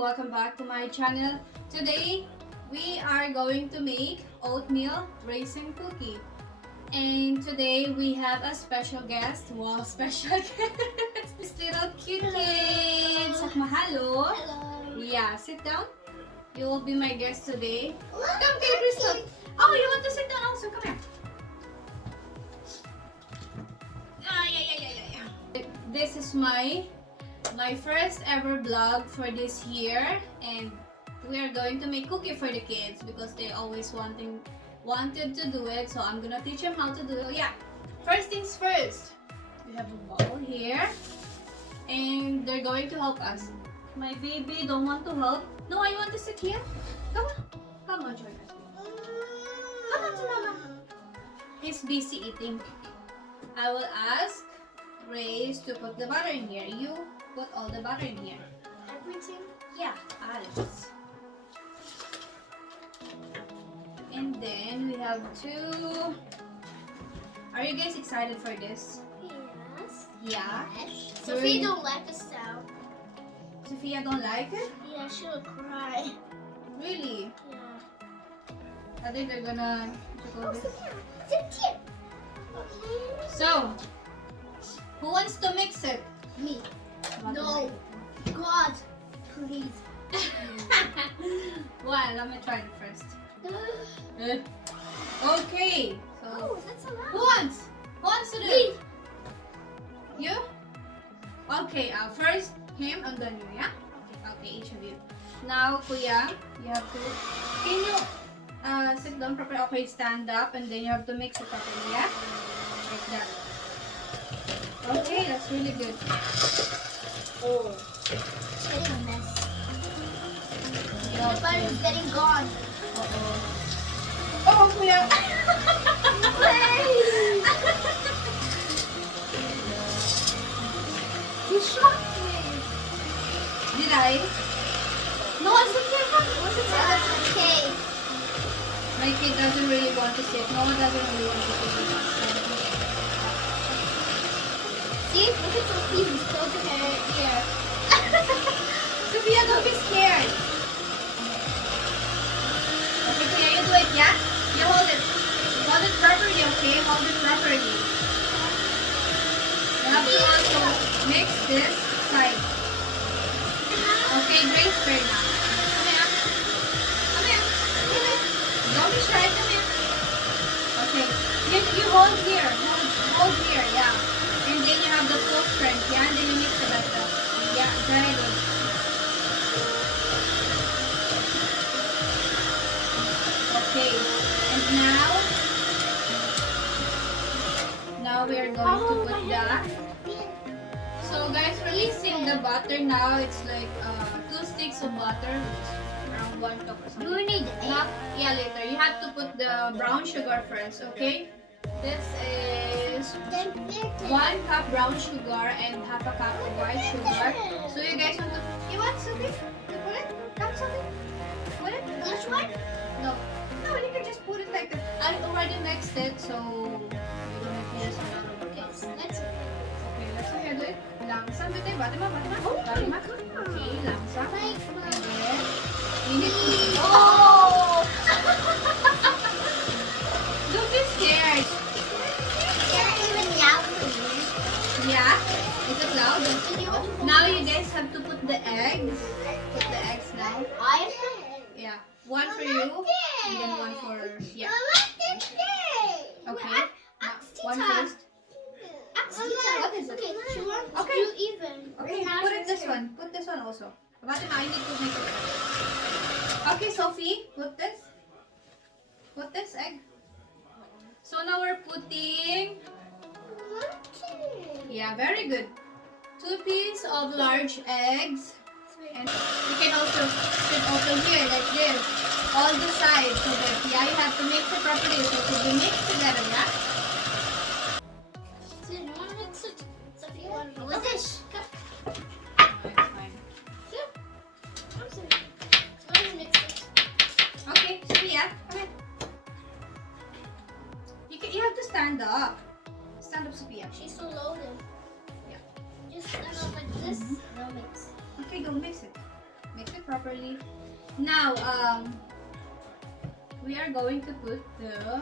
welcome back to my channel. Today we are going to make oatmeal raisin cookie. And today we have a special guest. Wow, special guest! This little cute kid. Mahalo. Hello. Yeah, sit down. You will be my guest today. Come here, Crystal. Oh, you want to sit down also? Come here. Yeah. This is my first ever vlog for this year, and we are going to make cookie for the kids because they always wanted to do it. So I'm gonna teach them how to do it. Yeah. First things first. We have a bowl here, and they're going to help us. My baby don't want to help. No, I want to sit here. Come on, join us. Come on to mama. He's busy eating. I will ask Grace to put the butter in here. You put all the butter in here. Everything? Yeah, Alice. And then we have two. Are you guys excited for this? Yes. Yeah. Yes. Sophie don't like the sound. Sophia don't like it? Yeah, she'll cry. Really? Yeah. I think they're gonna go this. Sit here. So, who wants to mix it? Me. No. God, please. Well, let me try it first. Okay. So, Oh, that's a who lot. wants? Who wants to do Me. it? You? Okay, first him and then you, yeah? Okay, each of you. Now, Kuya, you have to, can you sit down properly? Okay, stand up and then you have to mix it properly, yeah? Like that. Okay, that's really good. Oh. It's getting a mess. Yeah. The butter is getting gone. Oh, Kuya! You shocked me. Did I? No, it's okay. What's it okay? My kid doesn't really want to sit. No one doesn't really want to sit. See? Look at Sophie who's tilting her ear. Sophia, don't be scared. Okay, Kuya, you do it, yeah? You hold it. Hold it properly, okay? Hold it properly. You have to also mix this side. Okay, Grace, fair now. Come here. Come here. Come here. Don't be shy, come here. Okay. You hold here. Hold here, yeah. And then you have the full strength, yeah? And then you mix it like that. Yeah, very good. Okay. And now we are going to put that. So guys, releasing the butter now, it's like 2 sticks of butter, which is around 1 cup or something. Do we need Not, yeah, later. You have to put the brown sugar first, okay? This is 1 cup brown sugar and half a cup of white sugar. So you guys want to, you want Sophie? To put it? Come Sophie? Put it? Which one? No, you can just put it like that. I already mixed it, so you don't have to use a lot of Okay, cups. let's Okay, let's do it. Langsam bete, bate ma. Oh Bate ma. my God. Okay, langsam. Like, And then, you need to... oh! Don't be scared. Can I even loud for you? Yeah? Is it loud? Do you want to Now you guys have to put the eggs. Put the eggs now. I Yeah. 1 for you, and then 1 for... Yeah. Okay. One first. What is it? Okay, she wants Okay. to do even. Okay, put it this one. Put this one also. Fatima, I need to make it. Okay, Sophie, put this. Put this egg. So now we're putting... Yeah, very good. 2 pieces of large eggs. And you can also sit over here like this. All the sides. So that, yeah, you have to mix it properly. So it will be mixed together, yeah? So you want to mix it? Sophie, you want to mix it? Come. No, it's fine. I'm sorry. So let me mix it. Okay, Sophia, come here. You have to stand up. Stand up, Sophia. She's so loaded. Yeah. Just stand up like this. No mix. Okay, go mix it. Mix it properly. Now, we are going to put the...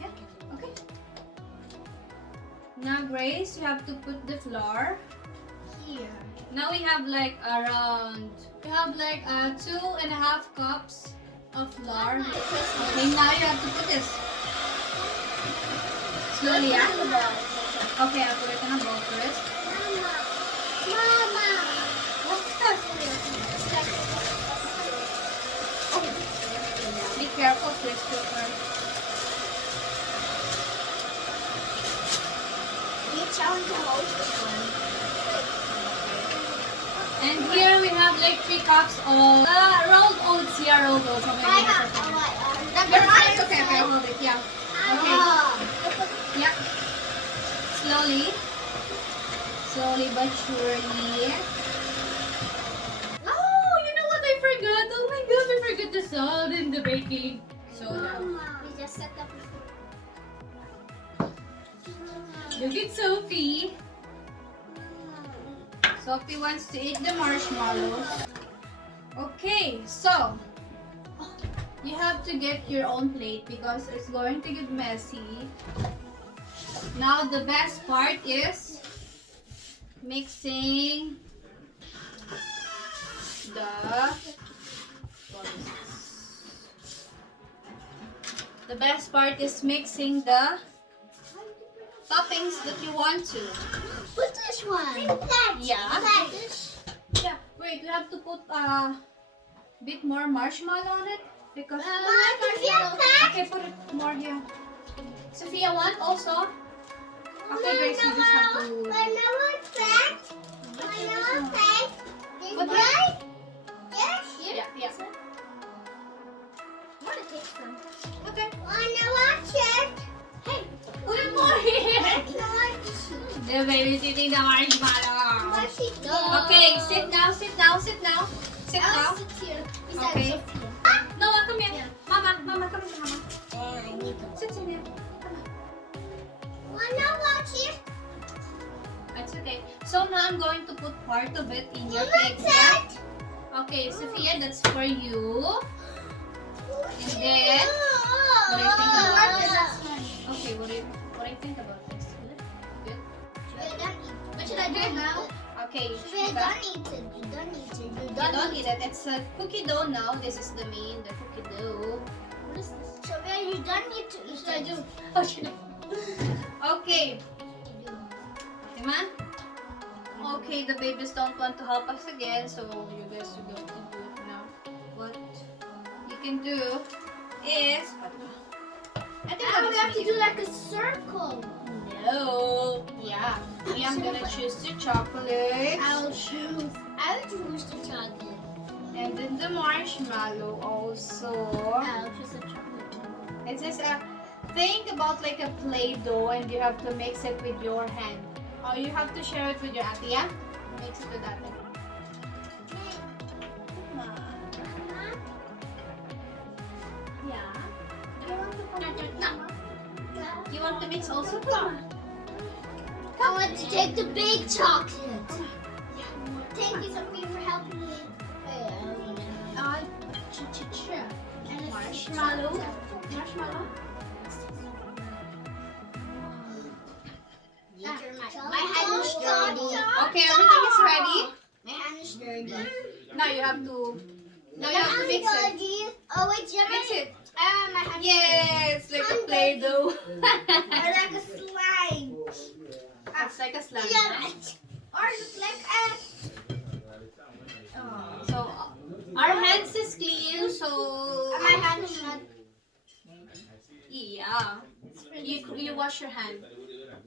Yeah, okay. Now, Grace, you have to put the flour. Here. Now we have like around... We have like 2.5 cups of flour. Okay, now you have to put this. Slowly, yeah? Okay, I'll put it in a bowl first. Mama. What's that? Be careful, Crystal. You challenge to hold this one. And here we have like 3 cups of rolled oats. Yeah, rolled oats. Okay, I that's have okay. It's okay, okay, hold it. Yeah. Okay. Yeah. Slowly. Slowly but surely. Oh, you know what I forgot? Oh my god, I forgot the salt in the baking soda. We just set up. Look at Sophie. Sophie wants to eat the marshmallows. Okay, so you have to get your own plate because it's going to get messy. Now the best part is mixing the best part is mixing the toppings that you want to. What's this one? Yeah. This. Yeah. Wait, we have to put a bit more marshmallow on it because. Okay, put it more here. Sophia want also. Okay, Grace, you just have to. Put it. Yeah, yeah. I want to taste them. Okay. Hey, Put it more here. The baby's eating the marshmallow. Okay, sit now, sit now, sit now. Sit now. I'll sit here. Okay. Sophia. No, come here. Yeah. Mama, Mama, come here, Mama. I need them. Sit here. It's okay. So now I'm going to put part of it in your cake. Yeah? Okay, Sophia, that's for you. And then, what do you think about this? Okay, what do you think about this? Good? Good? What should I do now? Okay, You don't eat it. You don't eat it. you don't eat it. It's a cookie dough now. This is the cookie dough. What is this? Sylvia, you don't need to eat it. Okay. Diba? Okay, the babies don't want to help us again, so you guys are going to do it now. What you can do is... I think Now what we is have to making- do like a circle. No. Yeah. I'm gonna choose the chocolate. I will choose the chocolate. And then the marshmallow also. I'll choose the chocolate. It's just think about like a Play-Doh and you have to mix it with your hand. Or you have to share it with your auntie, yeah? Mix it with that. Come on. Yeah. Do you want to come with Mama? You want to mix also? Come on. I want to take the big chocolate. Thank you, Sophie, for helping me. And a Marshmallow. Marshmallow. My hand is dirty. Okay, everything is ready. My hand is dirty. Now you have to mix it. Oh wait, Mix it. my hand. Yes, like a Play-Doh. Or like a slime. It's like a slime. Yeah. Or just like a. So our hands is clean, so My hand is not. yeah. You wash your hand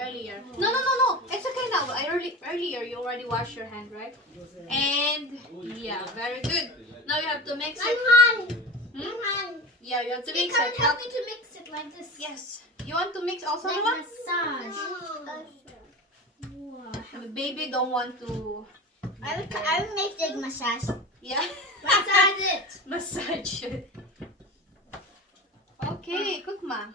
earlier. No. It's okay now. Earlier you already washed your hand, right? And yeah, very good. Now you have to mix it. Yeah, you have to mix it. Help me to mix it like this. Yes. You want to mix also, Like Mama? massage. The baby don't want to. I will make the massage. Yeah. Massage it. Massage it. Okay, cook ma.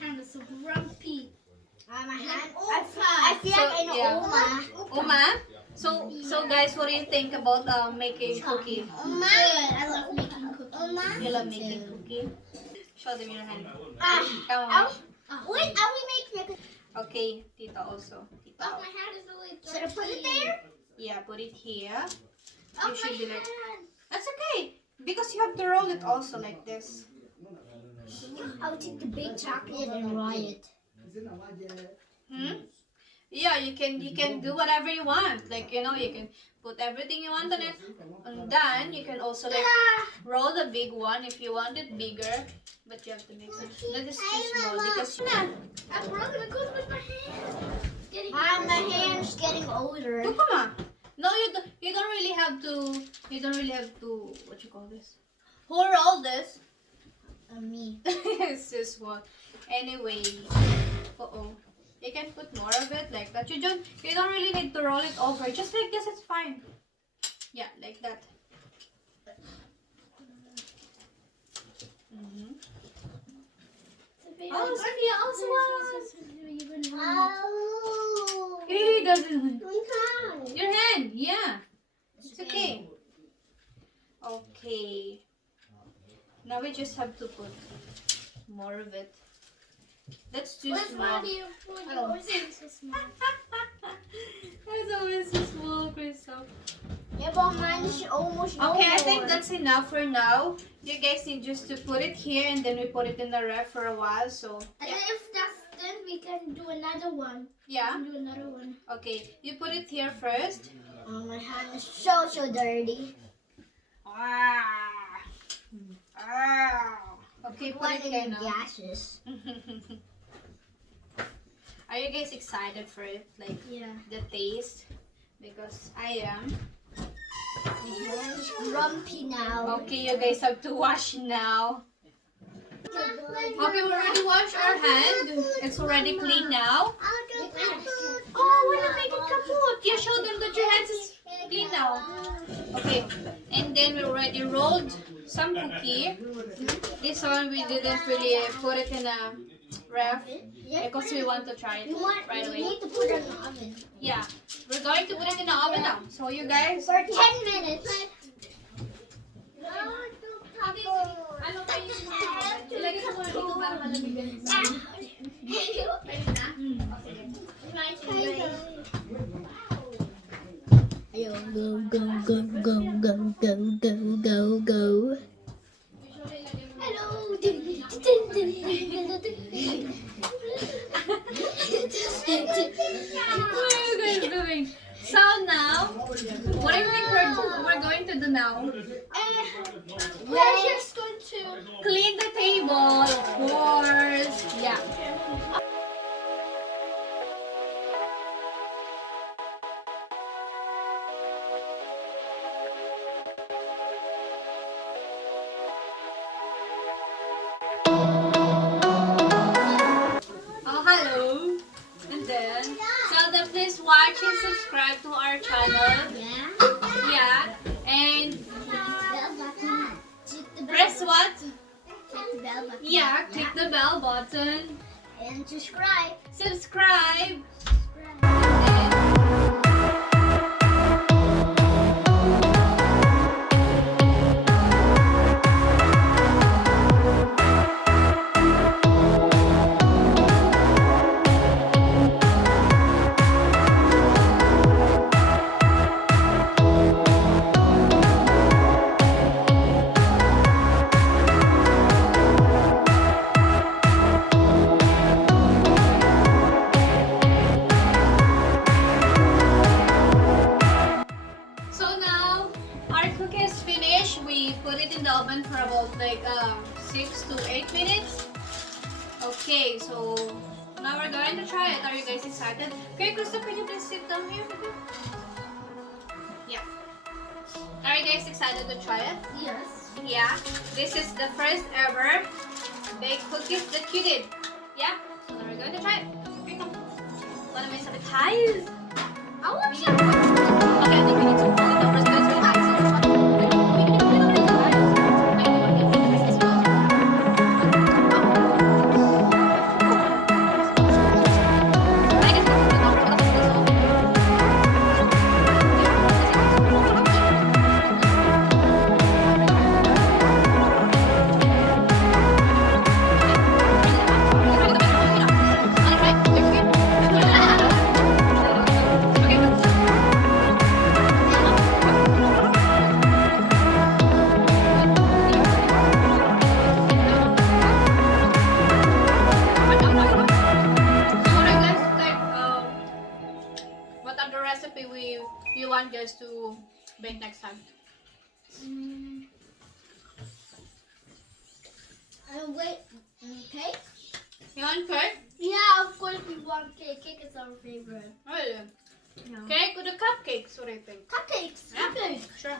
Hand is so grumpy. My hand. I So, feel like I know yeah. Oma. Uma, So guys, what do you think about making cookie? I love making cookies. You love making cookie? Show them your hand. Ah, Come on. wait, are we making a Okay, Tita also. Tita. Oh, my hand is really dirty. Should I put it there? Yeah, put it here. Oh, You should my be like. hand. That's okay because you have to roll it also like this. I'll take the big chocolate and ride it. Yeah, you can do whatever you want. Like, you know, you can put everything you want on it. And then you can also like roll the big one if you want it bigger. But you have to make it. That is too small because I'm broken because with my hand. My hand's getting older. oh, come on. No, you don't really have to. You don't really have to. What you call this? Who roll this? Me. It's too small. Anyway. You can put more of it like that. You don't really need to roll it over. Just like this, it's fine. Yeah, like that. Oh, Sophia also wants. Oh. He doesn't. Your hand, yeah. It's okay. Okay. Now we just have to put more of it. That's too small. So small. That's always so small, Crystal. Yeah, but mine is almost no Okay, I more. think that's enough for now. You guys need just to put it here and then we put it in the ref for a while. So And then if that's done, we can do another one. yeah. We can do another one. Okay, you put it here first. Oh, my hand is so dirty. Okay, put it here now. Gases. Are you guys excited for it? Like Yeah. the taste? Because I am. My hand is grumpy now. Okay, you guys have to wash now. Okay, we already washed our hand. It's already clean now. Oh, when you make it kaput, you show them that your hands is clean now. Okay, and then we already rolled some cookie. This one we didn't really put it in a ref because we want to try it right We away. need to put it in the oven. Yeah, we're going to put it in the oven now. So you guys. For 10 minutes. Ano kayo ilagay ko muna dito para malamigan siya. Go. Hello. What are you guys doing? So now, what do you think we're going to do now? We're just going to Clean the table, of course. Yeah. Oh, hello. And then, tell them please watch and subscribe to our channel. Yeah. And press what? Yeah, click the bell button. And subscribe. Subscribe. So now our cookie is finished. We put it in the oven for about like 6 to 8 minutes. Okay, so now we're going to try it. Are you guys excited? Okay, Krista, can you please sit down here? Yeah. Are you guys excited to try it? Yes. Yeah. This is the first ever baked cookies that you did. Yeah. So now we're going to try it. Okay, come. Wanna miss a bit highs? I want you. Okay, I think we need to hold it up first because it's high. So it's fine. We need to put it on the high. Wait, this one. I guess we'll put it on because it's this one. bake next time. Wait, cake? You want cake? Yeah, of course we want cake. Cake is our favorite. Really? Yeah. Cake or the cupcakes? What do you think? Cupcakes. Yeah. Cupcakes. Sure.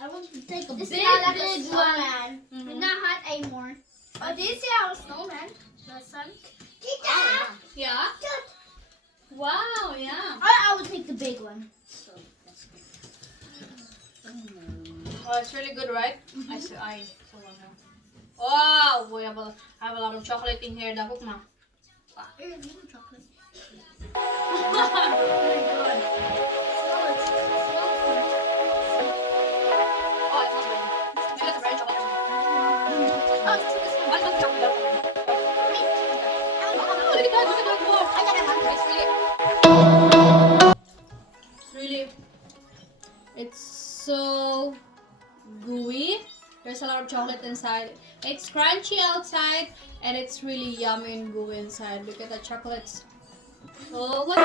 I want to take a This big, is not like a big snowman. one. Mhm. It's not hot anymore. Oh, do you see our snowman? The sun? Tita! Oh, yeah. Wow, yeah. I would take the big one. Oh, it's really good, right? I so want to. Wow, we have I have a lot of chocolate in here. Dakok na. Here's little chocolate. Oh my god. Smell it. Smell it. Oh, it smells good. Maybe that's a very chocolate. Oh, it's this one. Why not chocolate? Oh, look at that! Look at that! Wow. It's really. It's so gooey. There's a lot of chocolate inside. It's crunchy outside and it's really yummy and gooey inside. Look at the chocolates. Oh, what?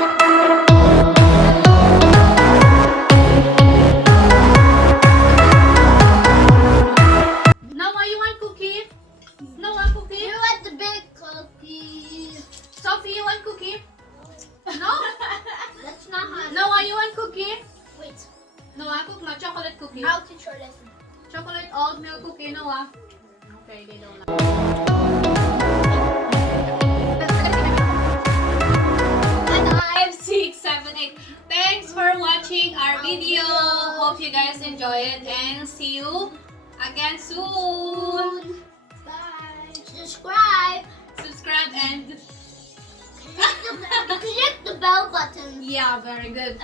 Noah, you want cookie? Noah, cookie? You want the big cookie? Sophie, you want cookie? No? That's not hot. Noah, you want cookie? Wait. Noah, cook na chocolate cookie. I'll teach your lesson. Chocolate oatmeal cookie, Noah. Okay, they don't like. 5, 6, 7, 8. Thanks for watching our video. Hope you guys enjoy it and see you again soon. Bye. Subscribe. Subscribe and Click the bell button. yeah, very good.